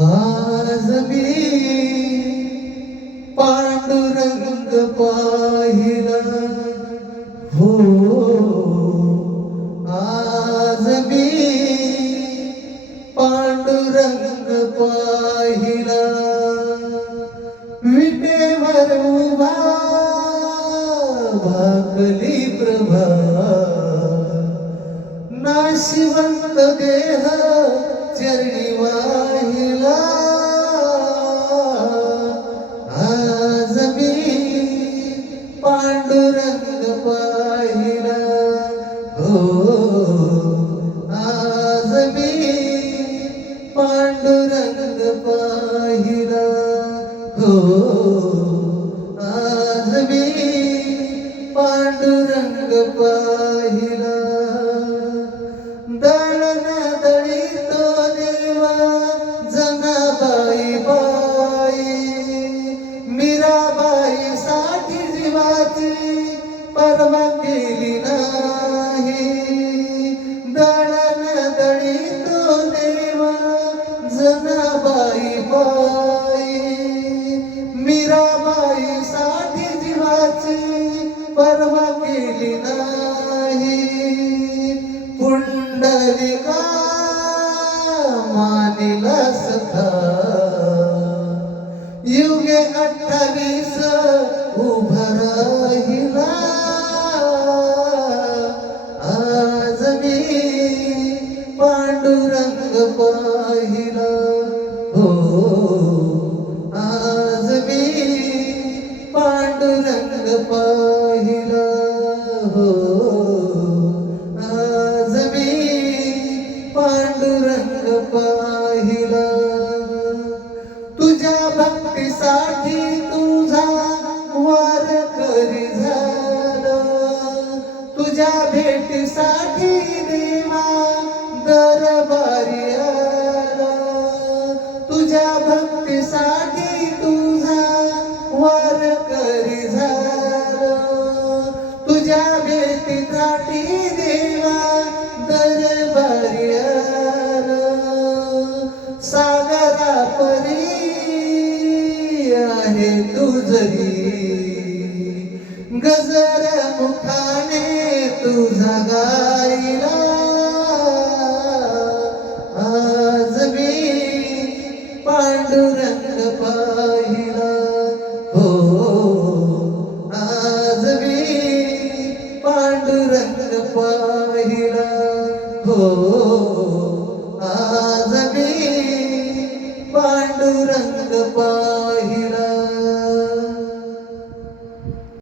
आज मी पांडुरंग पाहिला. हो आज मी पांडुरंग पाहिला. विटेवर उभा भाकली प्रभा. नाशिवंत देह चरणी पांडुरंग पाहिला. हो आज मी पांडुरंग पाहिला जनाबाई बाई मीराबाई साठी जीवाची परवा केली नाही. पुंडलिका मानिला सखा युगे अट पाहिला हो आज मी पांडुरंग पाहिलं. तुझ्या भक्तीसाठी तुझा वार करी झालं. तुझ्या भेटीसाठी मुखाने तुझा गायला. आज मी पांडुरंग पाहिला. हो आज मी पांडुरंग पाहिला. हो आज मी पांडुरंग पाहिला.